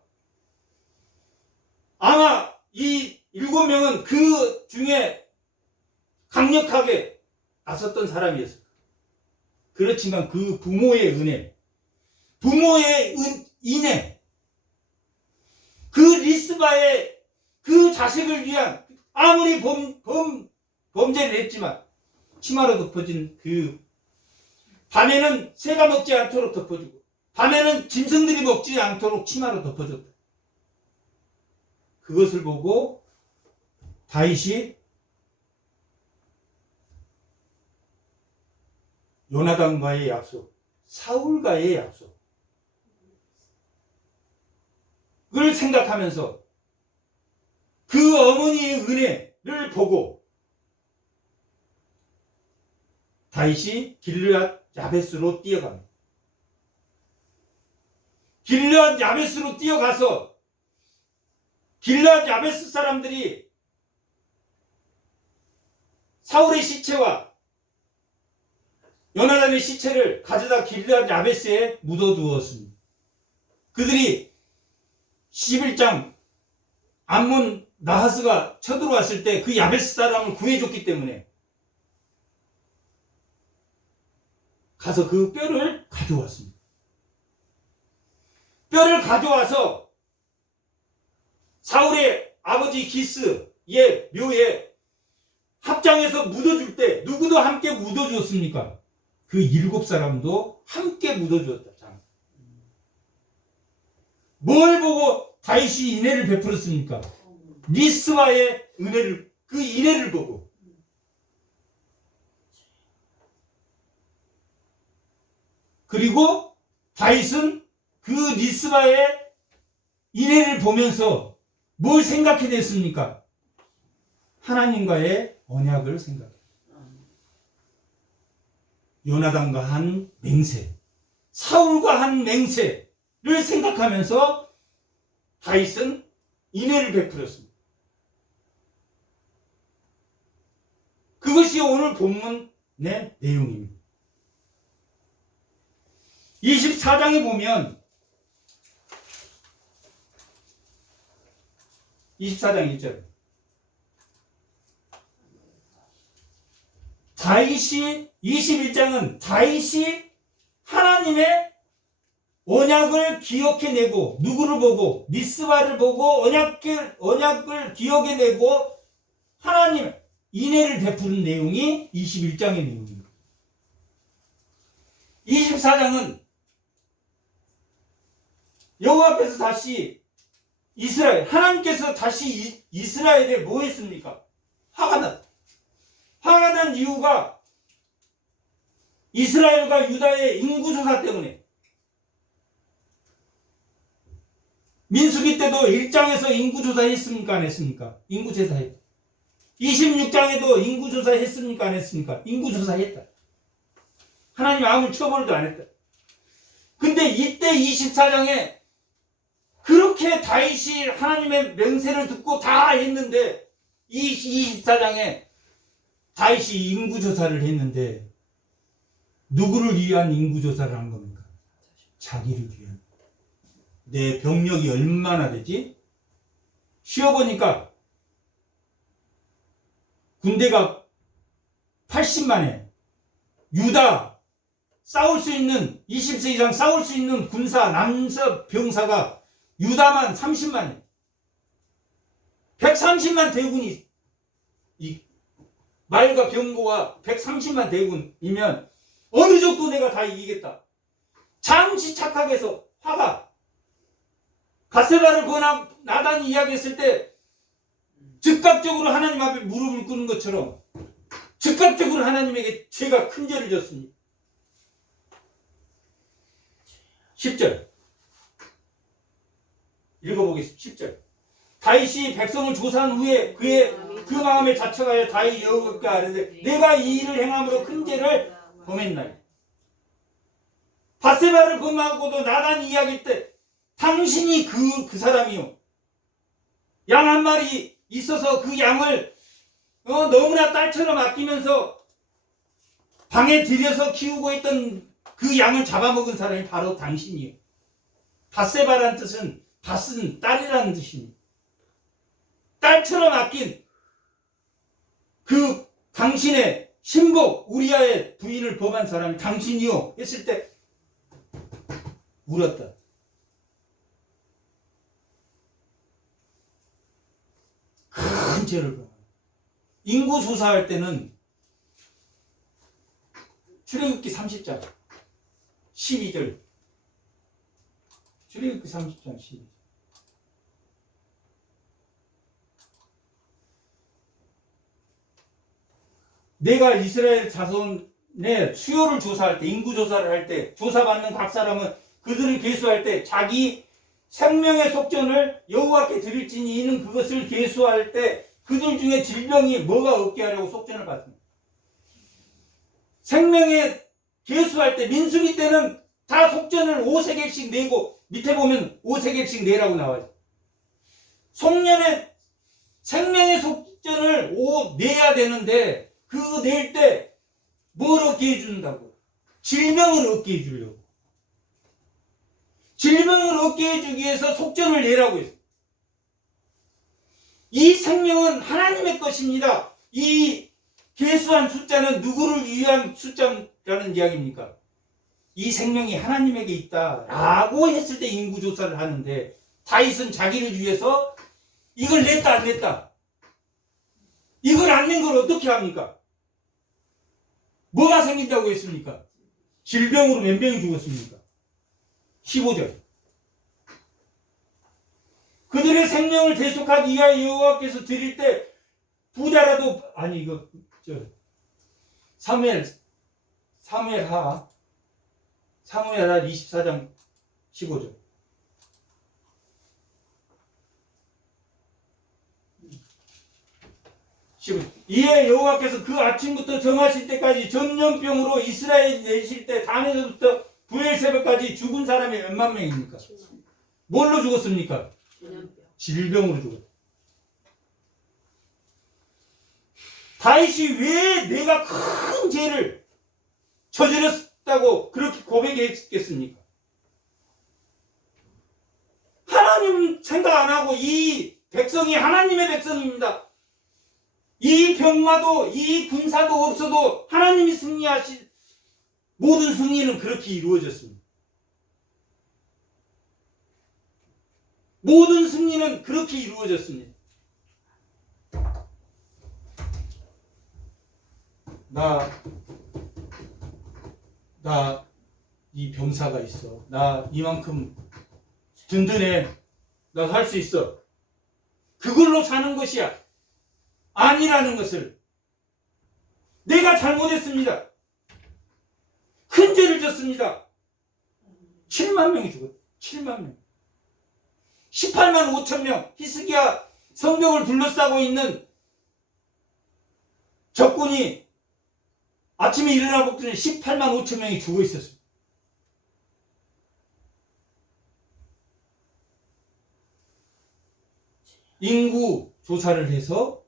아마 이 7명은 그 중에 강력하게 나섰던 사람이었어요. 그렇지만 그 부모의 은혜, 부모의 인애, 그 리스바의 그 자식을 위한 아무리 범죄를 했지만 치마로 덮어진 그 밤에는 새가 먹지 않도록 덮어주고 밤에는 짐승들이 먹지 않도록 치마로 덮어줬다. 그것을 보고 다윗이 요나단과의 약속, 사울과의 약속을 생각하면서 그 어머니의 은혜를 보고 다윗이 길르앗 야베스로 뛰어갑니다. 길르앗 야베스로 뛰어가서 길르앗 야베스 사람들이 사울의 시체와 요나단의 시체를 가져다 길르앗 야베스에 묻어두었습니다. 그들이 11장 암몬 나하스가 쳐들어왔을 때 그 야베스 사람을 구해줬기 때문에 가서 그 뼈를 가져왔습니다. 뼈를 가져와서 사울의 아버지 기스의 묘에 합장해서 묻어줄 때 누구도 함께 묻어줬습니까? 그 7사람도 함께 묻어주었다. 뭘 보고 다윗이 인애를 베풀었습니까? 리스와의 은혜를, 그 인애를 보고. 그리고 다윗은 그 리스와의 인애를 보면서 뭘 생각해냈습니까? 하나님과의 언약을 생각해. 요나단과 한 맹세, 사울과 한 맹세를 생각하면서 다윗은 인애를 베풀었습니다. 그것이 오늘 본문의 내용입니다. 24장에 보면 24장 1절 다윗이 21장은 다윗이 하나님의 언약을 기억해내고 누구를 보고 미스바를 보고 언약을 기억해내고 하나님 인애를 베푸는 내용이 21장의 내용입니다. 24장은 여호와께서 다시 하나님께서 다시 이스라엘에 뭐 했습니까? 화가 난 이유가 이스라엘과 유다의 인구조사 때문에. 민수기 때도 1장에서 인구조사 했습니까? 안 했습니까? 인구조사 했다. 26장에도 인구조사 했습니까? 안 했습니까? 인구조사 했다. 하나님 아무 처벌도 안 했다. 근데 이때 24장에 그렇게 다윗이 하나님의 명세를 듣고 다 했는데 24장에 다윗이 인구조사를 했는데 누구를 위한 인구조사를 한 겁니까? 자기를 위한. 내 병력이 얼마나 되지? 쉬어보니까 군대가 80만에 유다 싸울 수 있는 20세 이상 싸울 수 있는 군사 남서 병사가 유다만 30만에 130만 대군이 말과 병거와 130만 대군이면 어느 정도 내가 다 이기겠다. 잠시 착각해서 화가 바세바를 권한 나단이 이야기했을 때 즉각적으로 하나님 앞에 무릎을 꿇는 것처럼 즉각적으로 하나님에게 죄가 큰 죄를 졌습니다. 10절 읽어보겠습니다. 10절 다윗이 백성을 조사한 후에 그 마음에 자책하여 다윗이 여호와께 아뢰되 내가 이 일을 행함으로 큰 죄를 범했나이다. 바세바를 범하고도 나단이 이야기할 때 당신이 그 사람이요. 양 한 마리 있어서 그 양을 너무나 딸처럼 아끼면서 방에 들여서 키우고 있던 그 양을 잡아먹은 사람이 바로 당신이요. 바세바라는 뜻은 밧은 딸이라는 뜻입니다. 딸처럼 아낀 그 당신의 신복 우리아의 부인을 범한 사람이 당신이요 했을 때 울었다. 큰 죄를 범한. 인구 조사할 때는 출애굽기 30장 12절 출애굽기 30장 12절 내가 이스라엘 자손의 수요를 조사할 때 인구 조사를 할 때 조사받는 각 사람은 그들을 계수할 때 자기 생명의 속전을 여호와께 드릴지니 이는 그것을 계수할 때 그들 중에 질병이 뭐가 없게 하려고 속전을 받습니다. 생명의 계수할 때 민수기 때는 다 속전을 5세겔씩 내고 밑에 보면 5세겔씩 내라고 나와요. 송년의 생명의 속전을 내야 되는데 그거 낼 때 뭘 얻게 해준다고? 질병을 얻게 해주려고. 질병을 얻게 해주기 위해서 속전을 내라고 했어요. 이 생명은 하나님의 것입니다. 이 계수한 숫자는 누구를 위한 숫자라는 이야기입니까? 이 생명이 하나님에게 있다라고 했을 때 인구조사를 하는데 다윗은 자기를 위해서 이걸 냈다 안 냈다? 이걸 안 낸 걸 어떻게 합니까? 뭐가 생긴다고 했습니까? 질병으로 몇 명이 죽었습니까? 15절. 그들의 생명을 대속하기 위하여 여호와께서 드릴 때 부자라도 아니 이거 사무엘하 24장 15절. 이에 여호와께서 그 아침부터 정하실 때까지 전염병으로 이스라엘 내실 때 단에서부터 부엘세바까지 죽은 사람이 몇만 명입니까? 뭘로 죽었습니까? 질병으로 죽었다. 다윗이 왜 내가 큰 죄를 저질렀다고 그렇게 고백했겠습니까? 하나님 생각 안 하고 이 백성이 하나님의 백성입니다. 이 병마도 이 군사도 없어도 하나님이 승리하신 모든 승리는 그렇게 이루어졌습니다. 모든 승리는 그렇게 이루어졌습니다. 나 이 병사가 있어. 나 이만큼 든든해. 나 할 수 있어. 그걸로 사는 것이야. 아니라는 것을. 내가 잘못했습니다. 큰 죄를 졌습니다. 7만 명이 죽었다. 7만 명. 18만 5천 명. 히스기야 성벽을 둘러싸고 있는 적군이 아침에 일어나 보더니 18만 5천 명이 죽어 있었습니다. 인구 조사를 해서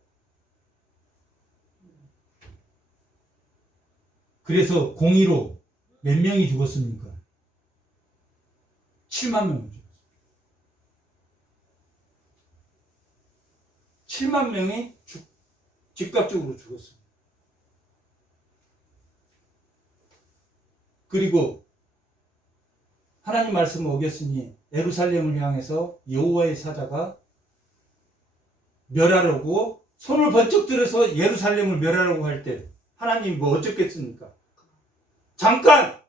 그래서 공의로 몇 명이 죽었습니까? 7만 명이 죽었습니다. 7만 명이 즉각적으로 죽었습니다. 그리고 하나님 말씀을 어겼으니 예루살렘을 향해서 여호와의 사자가 멸하려고 손을 번쩍 들어서 예루살렘을 멸하려고 할 때 하나님이 뭐 어쩌겠습니까? 잠깐!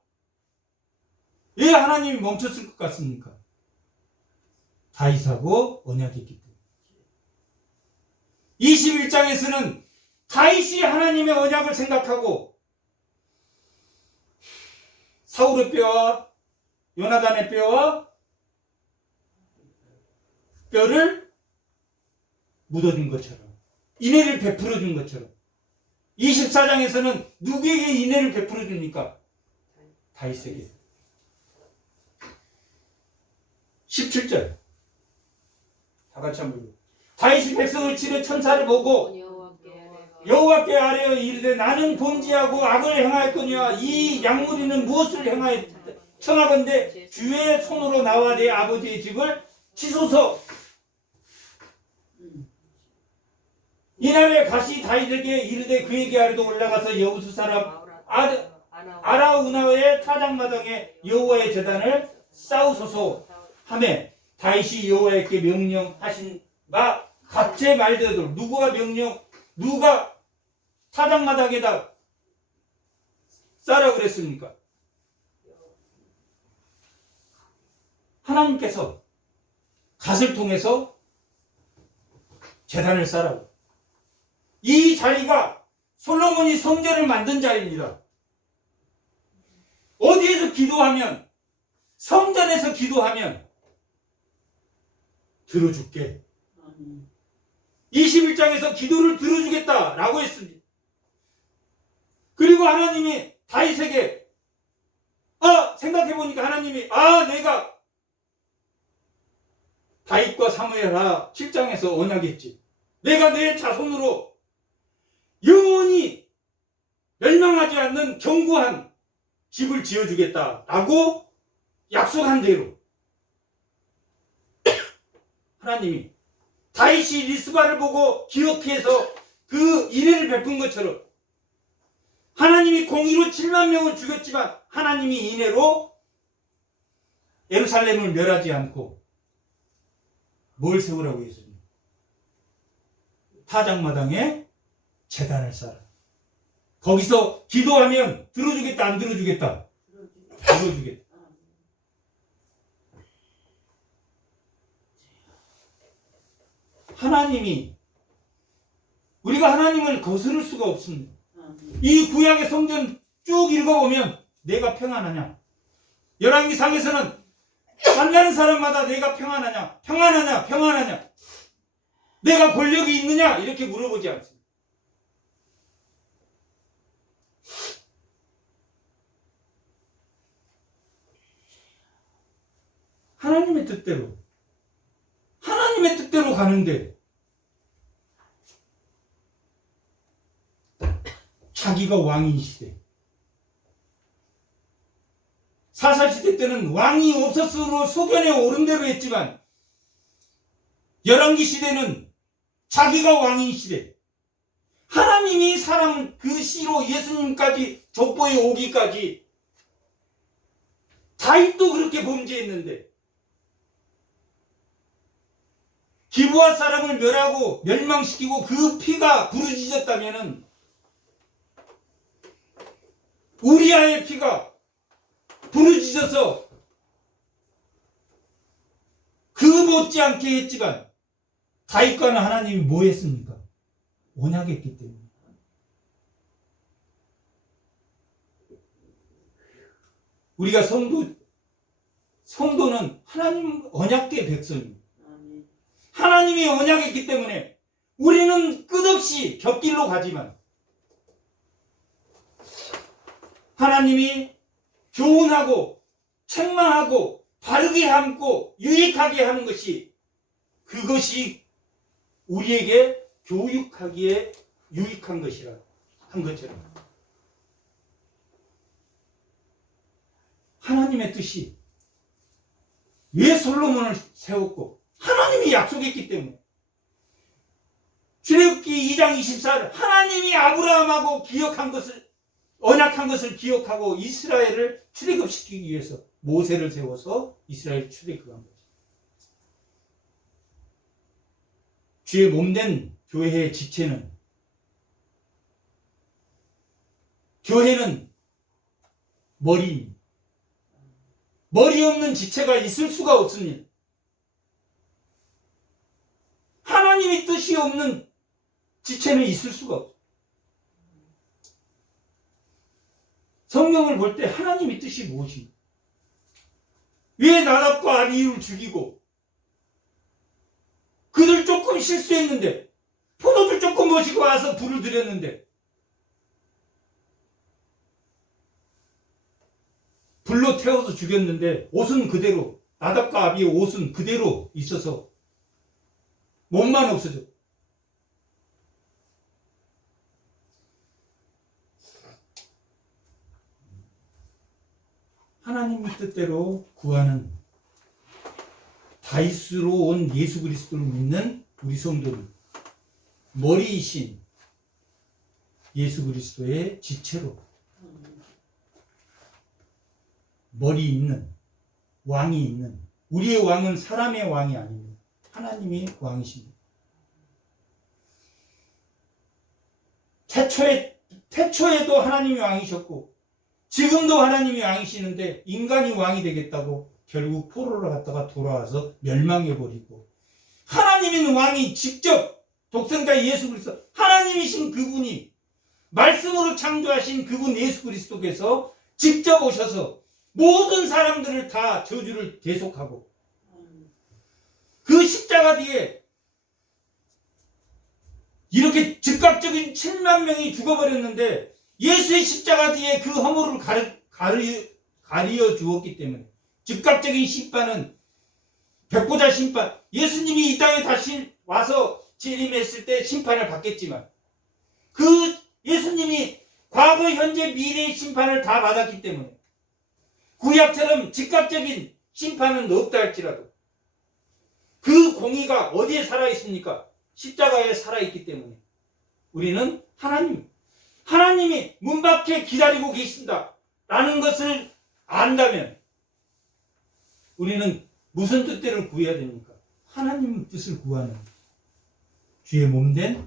왜 하나님이 멈췄을 것 같습니까? 다윗하고 언약했기 때문에. 21장에서는 다윗이 하나님의 언약을 생각하고 사울의 뼈와 요나단의 뼈와 뼈를 묻어준 것처럼 인애를 베풀어 준 것처럼 24장에서는 누구에게 인애를 베풀어 줍니까? 다윗에게. 17절 다 같이 한번 읽어요. 다윗이 백성을 치러 천사를 보고 여호와께 아뢰어 이르되 나는 본지하고 악을 행하였거니와 이 양무리는 무엇을 행하였다. 청하건대 주의 손으로 나와 내 아버지의 집을 치소서. 이날에 가시 다윗에게 이르되 그에게 아래도 올라가서 여부수 사람 아라우나의 타작마당에 여호와의 제단을 쌓으소서 하매 다윗이 여호와께 명령하신 바 같이 말대로 누가 타작마당에다 쌓으라 그랬습니까? 하나님께서 갓을 통해서 제단을 쌓으라고. 이 자리가 솔로몬이 성전을 만든 자리입니다. 어디에서 기도하면, 성전에서 기도하면 들어줄게. 21장에서 기도를 들어주겠다라고 했습니다. 그리고 하나님이 다윗에게 생각해보니까 하나님이 내가 다윗과 사무엘하 7장에서 언약했지. 내가 내 자손으로 영원히 멸망하지 않는 견고한 집을 지어주겠다라고 약속한 대로 하나님이 다윗이 리스바를 보고 기억해서 그 인애를 베푼 것처럼 하나님이 공의로 7만 명을 죽였지만 하나님이 인애로 예루살렘을 멸하지 않고 뭘 세우라고 했습니까? 타작마당에 제단을 쌓아. 거기서 기도하면 들어주겠다 안 들어주겠다? 이루어주겠다. 하나님이 우리가 하나님을 거스를 수가 없습니다. 이 구약의 성전 쭉 읽어보면 내가 평안하냐? 열왕기상에서는 만나는 사람마다 내가 평안하냐? 평안하냐? 평안하냐? 내가 권력이 있느냐? 이렇게 물어보지 않습니다. 하나님의 뜻대로 가는데 자기가 왕인 시대, 사사시대 때는 왕이 없었으므로 소견에 오른 대로 했지만 열왕기 시대는 자기가 왕인 시대, 하나님이 사람 그 씨로 예수님까지 족보에 오기까지 다윗도 그렇게 범죄했는데 기브아 사람을 멸하고 멸망시키고 그 피가 부르짖었다면은 우리아의 피가 부르짖어서 그 못지않게 했지만 다윗과는 하나님이 뭐 했습니까? 언약했기 때문에. 우리가 성도는 하나님 언약궤 백성입니다. 하나님이 언약했기 때문에 우리는 끝없이 곁길로 가지만 하나님이 교훈하고 책망하고 바르게 함고 유익하게 하는 것이 그것이 우리에게 교육하기에 유익한 것이라 한 것처럼 하나님의 뜻이 왜 솔로몬을 세웠고 하나님이 약속했기 때문에 출애굽기 2장 24절 하나님이 아브라함하고 기억한 것을 언약한 것을 기억하고 이스라엘을 출애굽시키기 위해서 모세를 세워서 이스라엘 출애굽한 거죠. 주의 몸된 교회의 지체는 교회는 머리입니다. 머리 없는 지체가 있을 수가 없습니다. 하나님의 뜻이 없는 지체는 있을 수가 없어요. 성경을 볼 때 하나님의 뜻이 무엇입니까? 왜 나답과 아비후를 죽이고 그들 조금 실수했는데 포도주 조금 모시고 와서 불을 들였는데 불로 태워서 죽였는데 옷은 그대로 나답과 아비의 옷은 그대로 있어서 몸만 없어져. 하나님의 뜻대로 구하는 다윗으로 온 예수 그리스도를 믿는 우리 성도는 머리이신 예수 그리스도의 지체로 머리 있는 왕이 있는 우리의 왕은 사람의 왕이 아닙니다. 하나님이 왕이십니다. 태초에도 하나님이 왕이셨고 지금도 하나님이 왕이시는데 인간이 왕이 되겠다고 결국 포로를 갖다가 돌아와서 멸망해버리고 하나님인 왕이 직접 독생자 예수 그리스도 하나님이신 그분이 말씀으로 창조하신 그분 예수 그리스도께서 직접 오셔서 모든 사람들을 다 저주를 대속하고 그 십자가 뒤에 이렇게 즉각적인 7만 명이 죽어버렸는데 예수의 십자가 뒤에 그 허물을 가리어 주었기 때문에 즉각적인 심판은 백보자 심판 예수님이 이 땅에 다시 와서 재림했을 때 심판을 받겠지만 그 예수님이 과거 현재 미래의 심판을 다 받았기 때문에 구약처럼 즉각적인 심판은 없다 할지라도 그 공의가 어디에 살아있습니까? 십자가에 살아있기 때문에 우리는 하나님이 문 밖에 기다리고 계신다 라는 것을 안다면 우리는 무슨 뜻대로 구해야 됩니까? 하나님 뜻을 구하는 주의 몸된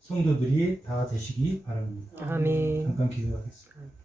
성도들이 다 되시기 바랍니다. 아멘. 잠깐 기도하겠습니다.